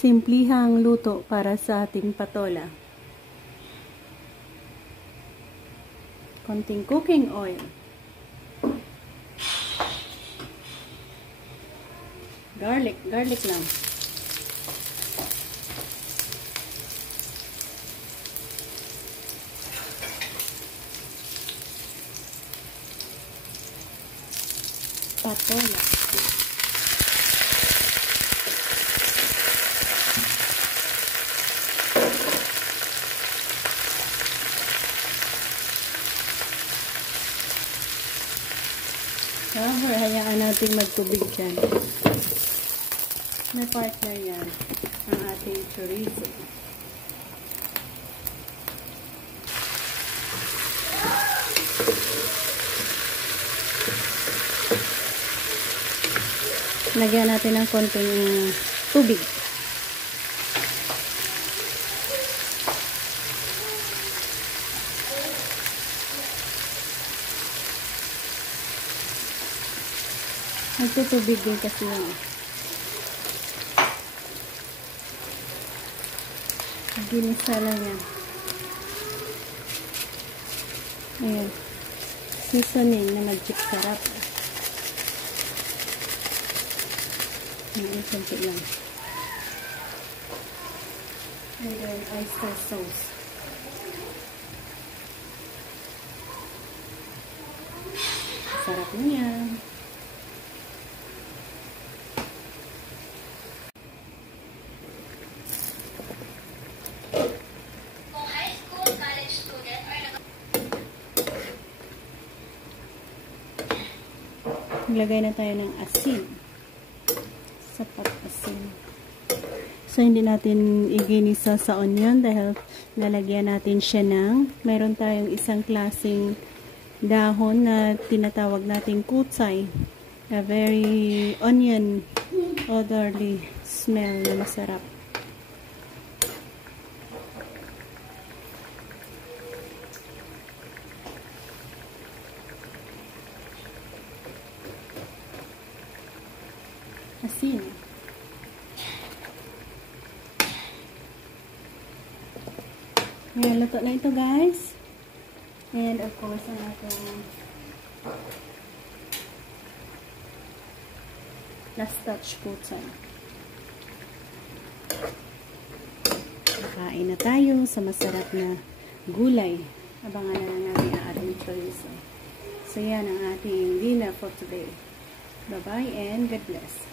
Simplihang luto para sa ating patola. Konting cooking oil. Garlic lang. Patola. Cover, hayaan natin magtubig dyan. May part na yan ang ating chorizo. Lagyan natin ng konting tubig. Nagtutubig din kasi yun. Ginisa lang yan. Ayan. Seasoning na magic sarap. Ayan, konti lang. And then, oyster sauce. Sarap niya. Maglagay na tayo ng asin. Sapat asin. So, hindi natin iginisa sa onion dahil lalagyan natin siya ng mayroon tayong isang klaseng dahon na tinatawag nating kutsay. A very onion odorly smell na masarap. Asin. Ayan, luto na ito guys. And of course, ang ating last touch kutsay. Kain na tayo sa masarap na gulay. Abangan na lang natin ang ating chorizo. So yan ang ating dinner for today. Bye-bye and God bless.